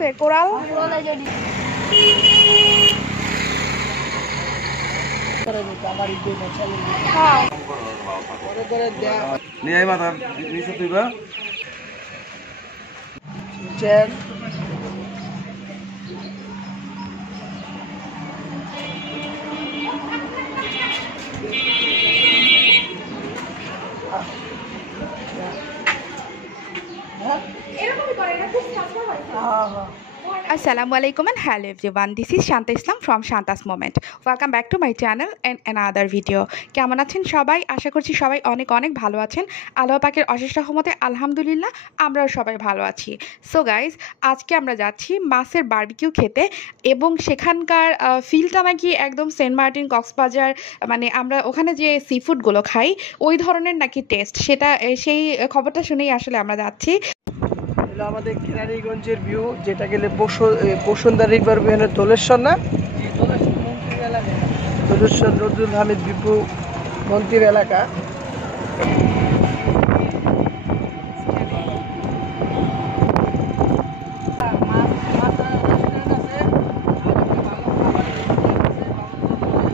আছে কোরাল নিয়ে মাথা নিচে তুইবা Assalamu alaikum and hello everyone. This is Shanta Islam from Shanta's Moment. Welcome back to my channel and another video. কেমন আছেন সবাই? আশা করছি সবাই অনেক অনেক ভালো আছেন। আল্লাহ পাকের অশেষ রহমতে আলহামদুলিল্লাহ আমরাও সবাই ভালো আছি। সো গাইজ, আজকে আমরা যাচ্ছি মাছের বারবিকিউ খেতে এবং সেখানকার ফিলটা নাকি একদম সেন্ট মার্টিন কক্সবাজার, মানে আমরা ওখানে যে সি ফুডগুলো খাই ওই ধরনের নাকি টেস্ট, সেটা সেই খবরটা শুনেই আসলে আমরা যাচ্ছি। আমাদের কেরানীগঞ্জের ভিউ, যেটা গেলে বসুন্ধরা রিভার ভিউনের দোলেশ্বর না, দোলেশ্বর নজরুল হামিদ বিপু মন্দির এলাকা।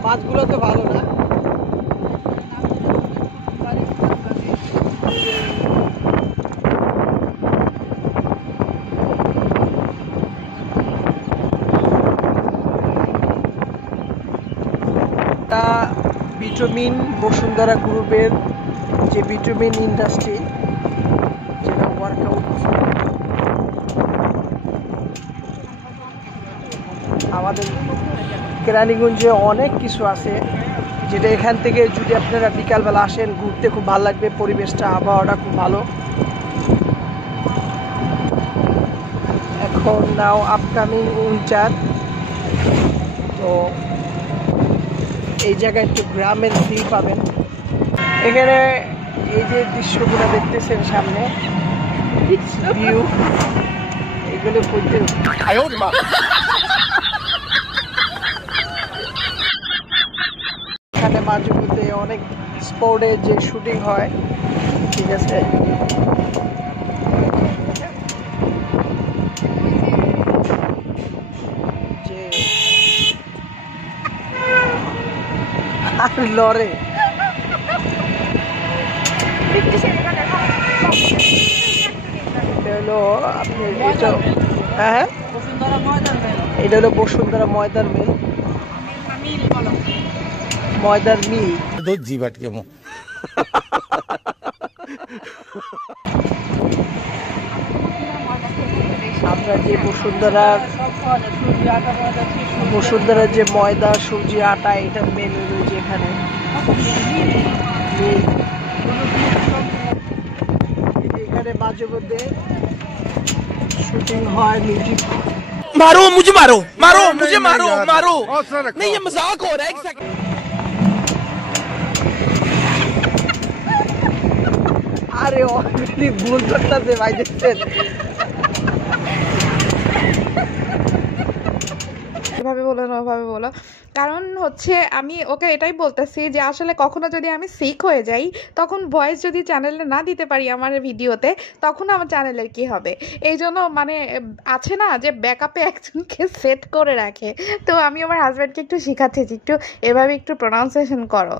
মাছগুলো তো ভালো না, ভিটামিন বসুন্ধরা গ্রুপের যে ভিটামিন ইন্ডাস্ট্রি, যেটা ওয়ার্কআউট আমাদের কেরানীগঞ্জে অনেক কিছু আছে, যেটা এখান থেকে যদি আপনারা বিকালবেলা আসেন ঘুরতে খুব ভালো লাগবে। পরিবেশটা, আবহাওয়াটা খুব ভালো। এখন নাও আপকামিং উইন্টার, তো এই জায়গায় একটু গ্রামের ফিল পাবেন। এখানে এই যে দৃশ্যগুলো দেখতেছেন সামনে ভিউ, এগুলো এখানে মাঝে মধ্যে অনেক স্পোর্টে যে শুটিং হয়, ঠিক আছে, লড়ে হলো আপনি, হ্যাঁ এটা হলো বসুন্ধরা ময়দার মিল, ময়দার মিল। আমরা যে বসুন্ধরার যে ময়দা সুজি আটা, এটা মেন রয়েছে এখানে। এখানে মাঝে মধ্যে শুটিং হয়, মিউজিক। मारो मुझे, मारो मारो मुझे, मारो मारो नहीं, ये मजाक हो रहा है। एक सेकंड, আরে অলরেডি ভুল করতেছে ভাই, দেখছেন? এভাবে বলো না, ওভাবে বলো। কারণ হচ্ছে আমি ওকে এটাই বলতেছি যে আসলে কখনো যদি আমি সিক হয়ে যাই, তখন ভয়েস যদি চ্যানেলে না দিতে পারি আমার ভিডিওতে, তখন আমার চ্যানেলের কি হবে? এই জন্য মানে আছে না যে ব্যাকআপে একজনকে সেট করে রাখে, তো আমি আমার হাজব্যান্ডকে একটু শেখাচ্ছি যে একটু এভাবে একটু প্রোনাউন্সিয়েশন করো।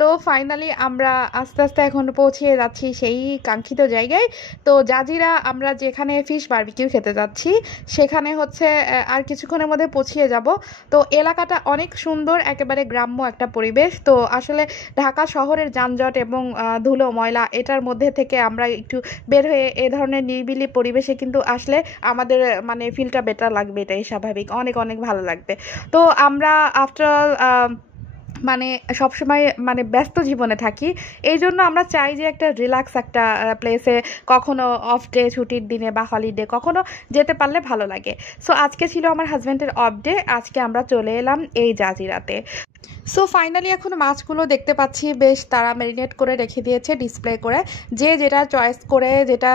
তো ফাইনালি আমরা আস্তে আস্তে এখন পৌঁছিয়ে যাচ্ছি সেই কাঙ্ক্ষিত জায়গায়। তো জাজিরা আমরা যেখানে ফিশ বারবিকিউ খেতে যাচ্ছি, সেখানে হচ্ছে আর কিছুক্ষণের মধ্যে পৌঁছিয়ে যাব। তো এলাকাটা অনেক সুন্দর, একেবারে গ্রাম্য একটা পরিবেশ। তো আসলে ঢাকা শহরের যানজট এবং ধুলো ময়লা এটার মধ্যে থেকে আমরা একটু বের হয়ে এ ধরনের নিরিবিলি পরিবেশে কিন্তু আসলে আমাদের মানে ফিলটা বেটার লাগবে, এটাই স্বাভাবিক, অনেক অনেক ভালো লাগবে। তো আমরা আফটার মানে সবসময় মানে ব্যস্ত জীবনে থাকি, এই জন্য আমরা চাই যে একটা রিল্যাক্স একটা প্লেসে কখনো অফ ডে, ছুটির দিনে বা হলিডে কখনো যেতে পারলে ভালো লাগে। সো আজকে ছিল আমার হাজব্যান্ডের অফ ডে, আজকে আমরা চলে এলাম এই জাজিরাতে। সো ফাইনালি এখন মাছগুলো দেখতে পাচ্ছি বেশ তারা ম্যারিনেট করে রেখে দিয়েছে ডিসপ্লে করে। যে যেটা চয়েস করে যেটা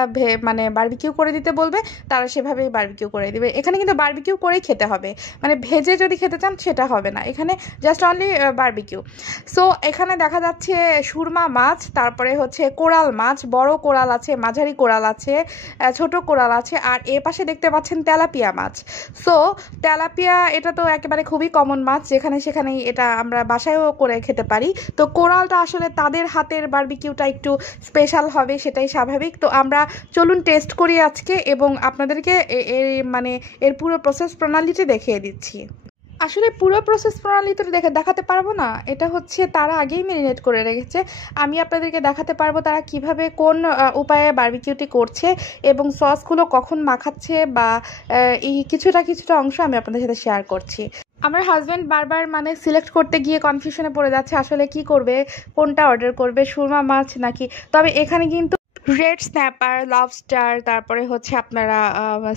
মানে বারবিকিউ করে দিতে বলবে তারা সেভাবেই বারবিকিউ করে দিবে। এখানে কিন্তু বারবিকিউ করেই খেতে হবে, মানে ভেজে যদি খেতে চান সেটা হবে না, এখানে জাস্ট অনলি বারবিকিউ। সো এখানে দেখা যাচ্ছে সুরমা মাছ, তারপরে হচ্ছে কোরাল মাছ, বড় কোরাল আছে, মাঝারি কোরাল আছে, ছোট কোরাল আছে, আর এ পাশে দেখতে পাচ্ছেন তেলাপিয়া মাছ। সো তেলাপিয়া এটা তো একেবারে খুবই কমন মাছ, যেখানে সেখানেই এটা আমরা বাসায়ও করে খেতে পারি। তো কোরালটা আসলে তাদের হাতের বারবিকিউটা একটু স্পেশাল হবে, সেটাই স্বাভাবিক। তো আমরা চলুন টেস্ট করি আজকে এবং আপনাদেরকে মানে এর পুরো প্রসেস প্রণালীটি দেখিয়ে দিচ্ছি। আসলে পুরো প্রসেস প্রণালী তো দেখাতে পারবো না, এটা হচ্ছে তারা আগেই ম্যারিনেট করে রেখেছে। আমি আপনাদেরকে দেখাতে পারবো তারা কিভাবে কোন উপায়ে বারবিকিউটি করছে এবং সসগুলো কখন মাখাচ্ছে, বা এই কিছুটা অংশ আমি আপনাদের সাথে শেয়ার করছি। আমার হাজব্যান্ড বারবার মানে সিলেক্ট করতে গিয়ে কনফিউশনে পড়ে যাচ্ছে আসলে কি করবে, কোনটা অর্ডার করবে, সুরমা মাছ নাকি। তবে এখানে কিন্তু রেড স্ন্যাপার, লবস্টার, তারপরে হচ্ছে আপনারা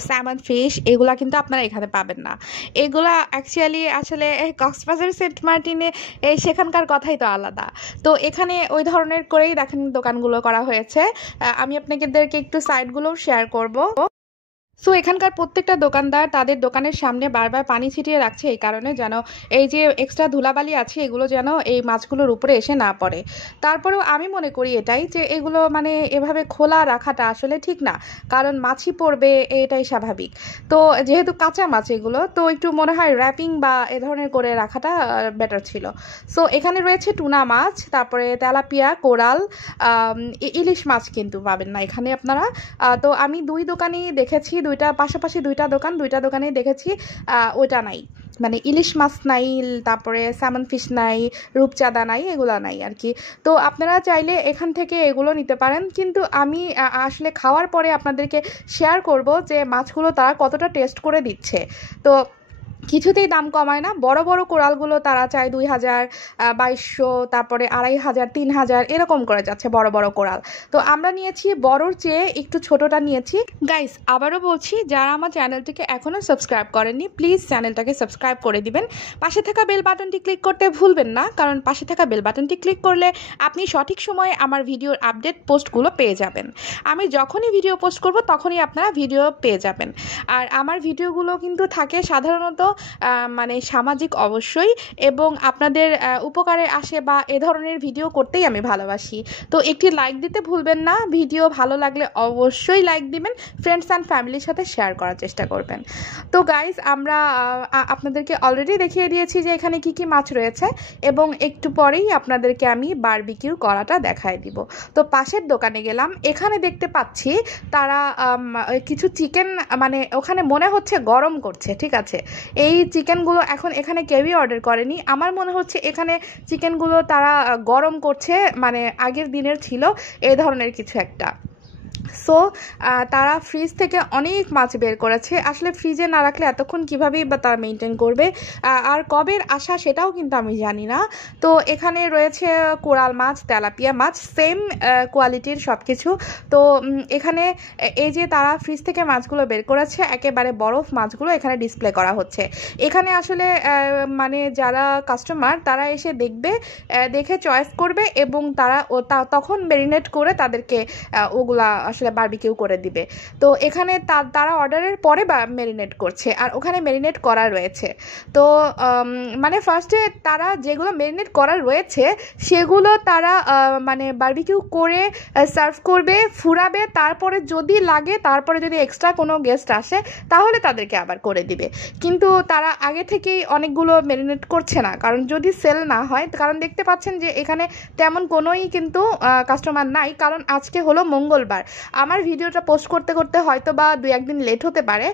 স্যামন ফিশ, এগুলা কিন্তু আপনারা এখানে পাবেন না। এগুলা অ্যাকচুয়ালি আসলে কক্সবাজার সেন্ট মার্টিনে সেখানকার কথাই তো আলাদা। তো এখানে ওই ধরনের করেই দেখেন দোকানগুলো করা হয়েছে। আমি আপনাদেরকে একটু সাইডগুলোও শেয়ার করব। সো এখানকার প্রত্যেকটা দোকানদার তাদের দোকানের সামনে বারবার পানি ছিটিয়ে রাখছে, এই কারণে যেন এই যে এক্সট্রা ধুলাবালি আছে এগুলো যেন এই মাছগুলোর উপরে এসে না পড়ে। তারপরেও আমি মনে করি এটাই যে এগুলো মানে এভাবে খোলা রাখাটা আসলে ঠিক না, কারণ মাছি পড়বে এটাই স্বাভাবিক। তো যেহেতু কাঁচা মাছ এগুলো, তো একটু মনে হয় র্যাপিং বা এ ধরনের করে রাখাটা বেটার ছিল। সো এখানে রয়েছে টুনা মাছ, তারপরে তেলাপিয়া, কোরাল, ইলিশ মাছ কিন্তু পাবেন না এখানে আপনারা। তো আমি দুই দোকানেই দেখেছি, পাশাপাশি দুইটা দোকানেই দেখেছি ওইটা নাই, মানে ইলিশ মাছ নাই, তারপরে স্যামন ফিশ নাই, রূপচাঁদা নাই, এগুলো নাই আর কি। তো আপনারা চাইলে এখান থেকে এগুলো নিতে পারেন, কিন্তু আমি আসলে খাওয়ার পরে আপনাদেরকে শেয়ার করব যে মাছগুলো তারা কতটা টেস্ট করে দিচ্ছে। তো কিছুতেই দাম কমায় না। বড় বড় কোরালগুলো তারা চায় 2000, 2200, তারপরে 2500, 3000 এরকম করে যাচ্ছে বড় বড় কোরাল। তো আমরা নিয়েছি বড়র চেয়ে একটু ছোটটা নিয়েছি। গাইস আবারও বলছি, যারা আমার চ্যানেলটিকে এখনও সাবস্ক্রাইব করেননি প্লিজ চ্যানেলটাকে সাবস্ক্রাইব করে দিবেন। পাশে থাকা বেল বাটনটি ক্লিক করতে ভুলবেন না, কারণ পাশে থাকা বেল বাটনটি ক্লিক করলে আপনি সঠিক সময়ে আমার ভিডিওর আপডেট পোস্টগুলো পেয়ে যাবেন। আমি যখনই ভিডিও পোস্ট করব তখনই আপনারা ভিডিও পেয়ে যাবেন। আর আমার ভিডিওগুলো কিন্তু থাকে সাধারণত মানে সামাজিক অবশ্যই, এবং আপনাদের উপকারে আসে, বা এ ধরনের ভিডিও করতেই আমি ভালোবাসি। তো একটি লাইক দিতে ভুলবেন না, ভিডিও ভালো লাগলে অবশ্যই লাইক দিবেন, ফ্রেন্ডস অ্যান্ড ফ্যামিলির সাথে শেয়ার করার চেষ্টা করবেন। তো গাইজ আমরা আপনাদেরকে অলরেডি দেখিয়ে দিয়েছি যে এখানে কি কি মাছ রয়েছে, এবং একটু পরেই আপনাদেরকে আমি বারবিকিউ করাটা দেখায় দিব। তো পাশের দোকানে গেলাম, এখানে দেখতে পাচ্ছি তারা কিছু চিকেন, মানে ওখানে মনে হচ্ছে গরম করছে, ঠিক আছে। এই চিকেনগুলো এখন এখানে কেউই অর্ডার করেনি, আমার মনে হচ্ছে এখানে চিকেনগুলো তারা গরম করছে, মানে আগের দিনের ছিল এই ধরনের কিছু একটা। সো তারা ফ্রিজ থেকে অনেক মাছ বের করেছে, আসলে ফ্রিজে না রাখলে এতক্ষণ কীভাবেই বা তারা মেনটেন করবে, আর কবের আসা সেটাও কিন্তু আমি জানি না। তো এখানে রয়েছে কোরাল মাছ, তেলাপিয়া মাছ, সেম কোয়ালিটির সব কিছু। তো এখানে এই যে তারা ফ্রিজ থেকে মাছগুলো বের করেছে, একেবারে বরফ মাছগুলো এখানে ডিসপ্লে করা হচ্ছে। এখানে আসলে মানে যারা কাস্টমার তারা এসে দেখবে, দেখে চয়েস করবে, এবং তারা তখন ম্যারিনেট করে তাদেরকে ওগুলা আসলে বারবিকিউ করে দিবে। তো এখানে তারা অর্ডারের পরে ম্যারিনেট করছে, আর ওখানে ম্যারিনেট করা রয়েছে। তো মানে ফার্স্টে তারা যেগুলো ম্যারিনেট করা রয়েছে সেগুলো তারা মানে বারবিকিউ করে সার্ভ করবে, ফুরাবে, তারপরে যদি লাগে, তারপরে যদি এক্সট্রা কোনো গেস্ট আসে তাহলে তাদেরকে আবার করে দিবে। কিন্তু তারা আগে থেকেই অনেকগুলো ম্যারিনেট করছে না, কারণ যদি সেল না হয়, কারণ দেখতে পাচ্ছেন যে এখানে তেমন কোনোই কিন্তু কাস্টমার নাই, কারণ আজকে হলো মঙ্গলবার। আমার ভিডিওটা পোস্ট করতে করতে হয়তো বা 2-1 দিন লেট হতে পারে।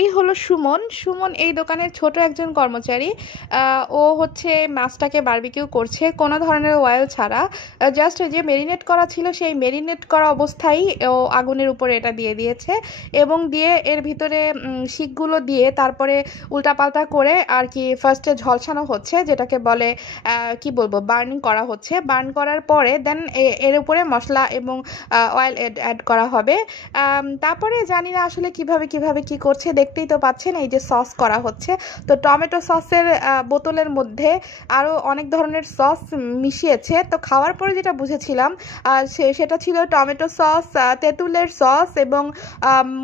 এই হলো সুমন। সুমন এই দোকানের ছোট একজন কর্মচারী। ও হচ্ছে মাছটাকে বারবিকিউ করছে কোনো ধরনের অয়েল ছাড়া। জাস্ট যে মেরিনেট করা ছিল সেই মেরিনেট করা অবস্থায় ও আগুনের উপরে এটা দিয়ে দিয়েছে এবং দিয়ে এর ভিতরে শিকগুলো দিয়ে তারপরে উল্টাপাল্টা করে আর কি ফার্স্টে ঝলসানো হচ্ছে, যেটাকে বলে কি বলবো, বার্নিং করা হচ্ছে। বার্ন করার পরে দেন এর উপরে মশলা এবং অয়েল অ্যাড করা হবে। তারপরে জানি না আসলে কিভাবে কি করছে, দেখতেই তো পাচ্ছেন এই যে সস করা হচ্ছে। তো টমেটো সসের বোতলের মধ্যে আরও অনেক ধরনের সস মিশিয়েছে। তো খাওয়ার পরে যেটা বুঝেছিলাম সেটা ছিল টমেটো সস, তেঁতুলের সস এবং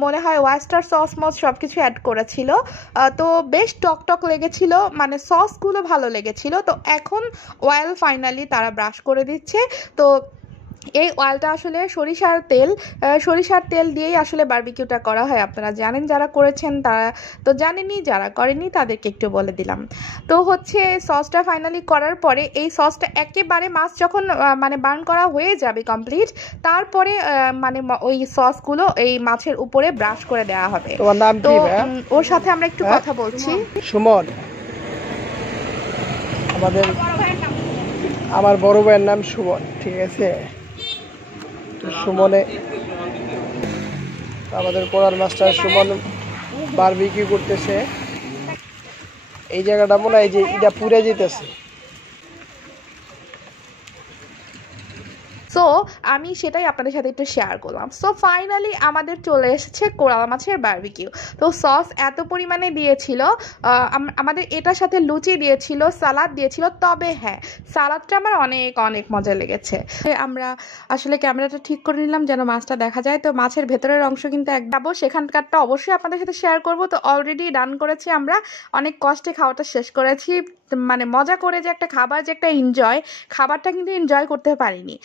মনে হয় ওয়েস্টার সস মস সব কিছু অ্যাড করেছিল। তো বেশ টক লেগেছিল, মানে সসগুলো ভালো লেগেছিল। তো এখন অয়েল ফাইনালি তারা ব্রাশ করে দিচ্ছে। তো এই অয়েলটা আসলে সরিষার তেল দিয়েই আসলে বারবিকিউটা করা হয়। আপনারা জানেন, যারা করেছেন তারা তো জানেনই, যারা করেনি তাদেরকে একটু বলে দিলাম। তো হচ্ছে সসটা ফাইনালি করার পরে এই সসটা একেবারে মাছ যখন মানে বার্ন করা হয়ে যাবে কমপ্লিট, তারপরে মানে ওই সসগুলো এই মাছের উপরে ব্রাশ করে দেওয়া হবে। তোমার নাম তো কি ভাইয়া? ওর সাথে আমরা একটু কথা বলছি। সুমন, আমার বড় ভাইয়ের নাম সুমন, ঠিক আছে? তো সুমনে আমাদের কোরাল মাস্টার সুমন বারবিকিউ করতেছে। এই জায়গাটা মনে হয় যে এটা পুড়ে যেতেছে। সো আমি সেটাই আপনাদের সাথে একটু শেয়ার করলাম। সো ফাইনালি আমাদের চলে এসেছে কোরাল মাছের বারবিকিউ। তো সস এত পরিমাণে দিয়েছিল, আমাদের এটার সাথে লুচি দিয়েছিল, সালাদ দিয়েছিল। তবে হ্যাঁ, সালাদটা আমার অনেক মজা লেগেছে। আমরা আসলে ক্যামেরাটা ঠিক করে নিলাম যেন মাছটা দেখা যায়। তো মাছের ভেতরের অংশ কিন্তু একদম সেখানকারটা অবশ্যই আপনাদের সাথে শেয়ার করব। তো অলরেডি ডান করেছি, আমরা অনেক কষ্টে খাওয়াটা শেষ করেছি। মানে মজা করে যে একটা খাবার, যে একটা এনজয়, খাবারটা কিন্তু এনজয় করতে পারিনি।